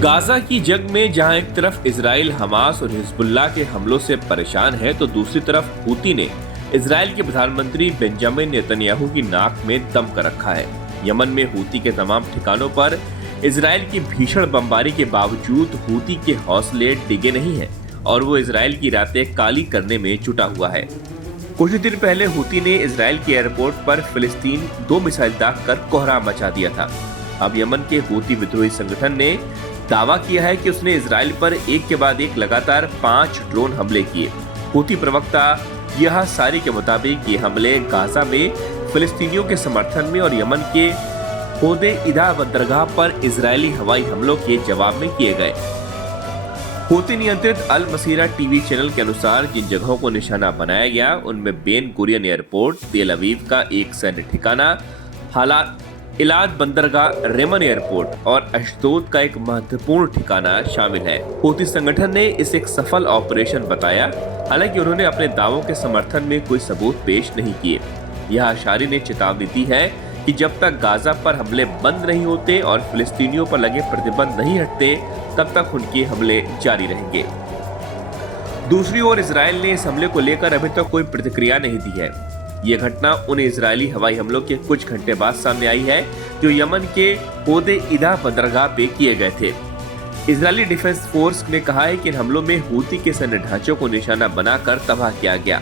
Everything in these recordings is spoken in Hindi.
गाजा की जंग में जहां एक तरफ इजराइल हमास और हिजबुल्लाह के हमलों से परेशान है, तो दूसरी तरफ हूती ने इजराइल के प्रधानमंत्री बेंजामिन नेतन्याहू की नाक में दम कर रखा है। यमन में हूती के तमाम ठिकानों पर इजराइल की भीषण बमबारी के बावजूद हूती के हौसले डिगे नहीं हैं और वो इजराइल की रातें काली करने में जुटा हुआ है। कुछ दिन पहले हूती ने इजराइल के एयरपोर्ट पर फिलिस्तीन 2 मिसाइल दागकर कोहराम मचा दिया था। अब यमन के हूती विद्रोही संगठन ने दावा किया है कि उसने इजराइल पर एक के बाद एक लगातार 5 ड्रोन हमले किए। हूती प्रवक्ता यह सारी के मुताबिक ये हमले गाजा में फिलिस्तीनियों के समर्थन में और यमन के होदे इदा बंदरगाह पर इजरायली हवाई हमलों के जवाब में किए गए। हूती नियंत्रित अल मसीरा टीवी चैनल के अनुसार जिन जगहों को निशाना बनाया गया उनमें बेन गुरियन एयरपोर्ट, तेल अवीव का एक सैन्य ठिकाना, इलाद बंदरगाह, रेमन एयरपोर्ट और अशदोद का एक महत्वपूर्ण ठिकाना शामिल है। हूती संगठन ने इसे एक सफल ऑपरेशन बताया, हालांकि उन्होंने अपने दावों के समर्थन में कोई सबूत पेश नहीं किए। यह अशारी ने चेतावनी दी है कि जब तक गाजा पर हमले बंद नहीं होते और फिलिस्तीनियों पर लगे प्रतिबंध नहीं हटते, तब तक उनके हमले जारी रहेंगे। दूसरी ओर इजराइल ने इस हमले को लेकर अभी तक कोई प्रतिक्रिया नहीं दी है। ये घटना उन इजरायली हवाई हमलों के कुछ घंटे बाद सामने आई है जो यमन के होदे इदा बंदरगाह पे किए गए थे। इजरायली डिफेंस फोर्स ने कहा है कि इन हमलों में हूती के सैन्य ढांचों को निशाना बनाकर तबाह किया गया।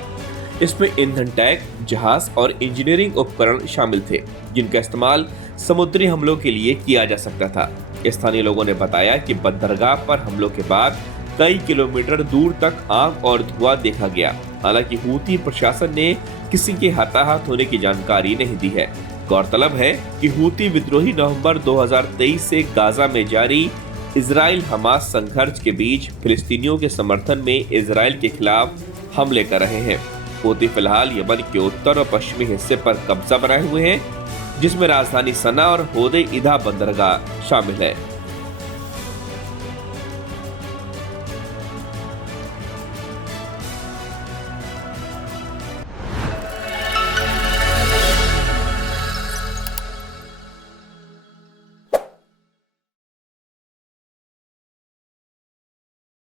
इसमें ईंधन टैंक, जहाज और इंजीनियरिंग उपकरण शामिल थे, जिनका इस्तेमाल समुद्री हमलों के लिए किया जा सकता था। स्थानीय लोगों ने बताया कि बंदरगाह पर हमलों के बाद कई किलोमीटर दूर तक आग और धुआं देखा गया। हालांकि हूती प्रशासन ने किसी के हताहत होने की जानकारी नहीं दी है। गौरतलब है कि हूती विद्रोही नवंबर 2023 से गाजा में जारी इजराइल हमास संघर्ष के बीच फिलिस्तीनियों के समर्थन में इजराइल के खिलाफ हमले कर रहे हैं। हूती फिलहाल यमन के उत्तर और पश्चिमी हिस्से पर कब्जा बनाए हुए हैं, जिसमें राजधानी सना और होदे इदा बंदरगाह शामिल है।